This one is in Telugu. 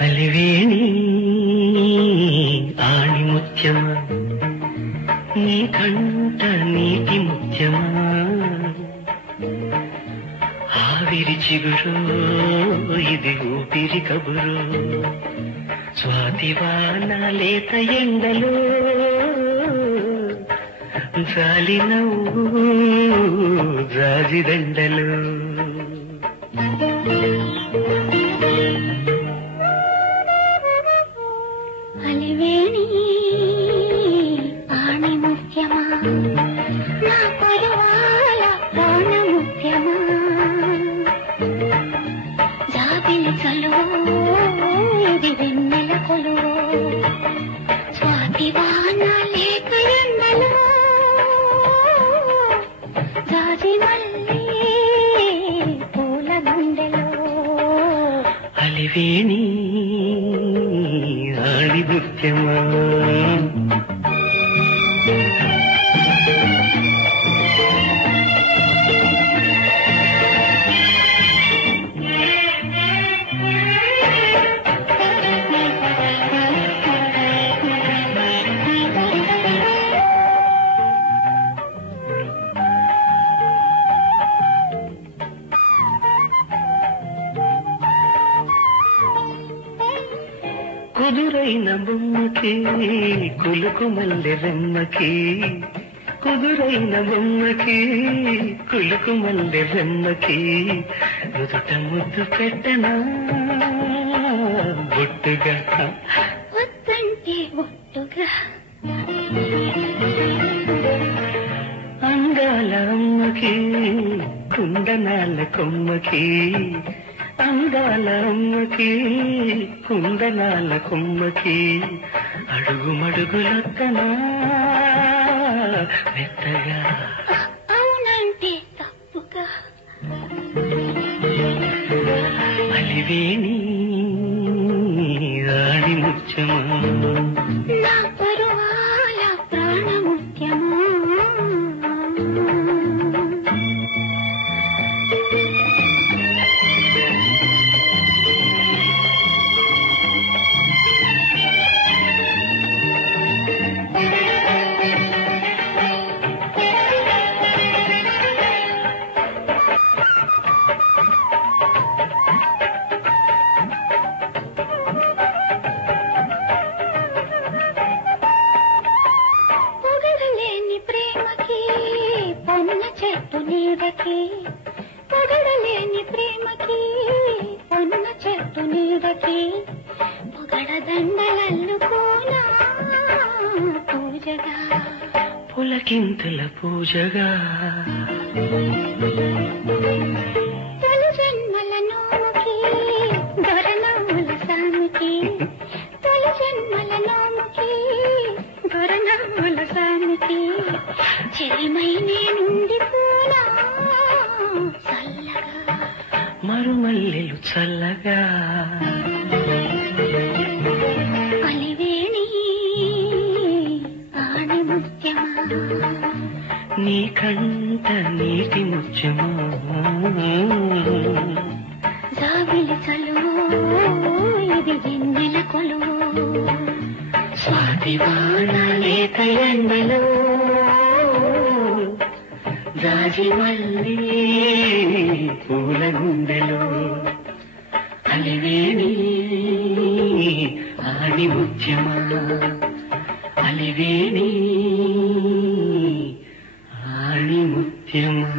అలివేణి ఆణిముత్యమా నీ కంట నీటి ముత్యమా ఆవిరి చిగురు ఇది ఊపిరి కబురు స్వాతివాన లేత ఎండలో జాలి నవ్వు జాజిదండలు అలివేణి ఆణిముత్యమా నా పరువాల ప్రాణముత్యమా జాబిలి చలువో ఇది వెన్నెల కొలువో స్వాతివాన లేత ఎండలో జాజి మల్లె పూల గుండెలో అలివేణి ఆణిముత్యమా కుదురైన బొమ్మకి కులుకు మల్లె రెమ్మకి కుదురైన బొమ్మకి కులుకు మల్లె రెమ్మకి నుదుట ముద్దు పెట్టనా బొట్టుగా వద్దంటే బొట్టుగా అందాల అమ్మకి కుందనాల కొమ్మకి అందాల అమ్మకి కుందనాల కొమ్మకి అడుగు మడుగులొత్తనా మెత్తగా అవునంటే తప్పుగా అలివేణి ఆణిముత్యమా నా పరువాల ప్రాణముత్యమా పొగడలేని ప్రేమకి పొన్న చెట్టు నీడకి పొగడ దండలల్లుకోనా పూజగా పులకింతల పూజగా తొలి జన్మల నోముకి దొరనవ్వుల సాముకి తొలి జన్మల నోముకి దొరనవ్వుల సాముకి చెలిమై నేనుండి పూలా మరుమల్లెలు చల్లగా అలివేణి ఆణిముత్యమా నీ కంట నీటి ముత్యమా జాబిలి చలువో ఇది వెన్నెల కొలువో స్వాతివాన లేత ఎండలో జాజి మల్లె పూల గుండెలో అలివేణి ఆణిముత్యమా అలివేణి ఆణిముత్యమా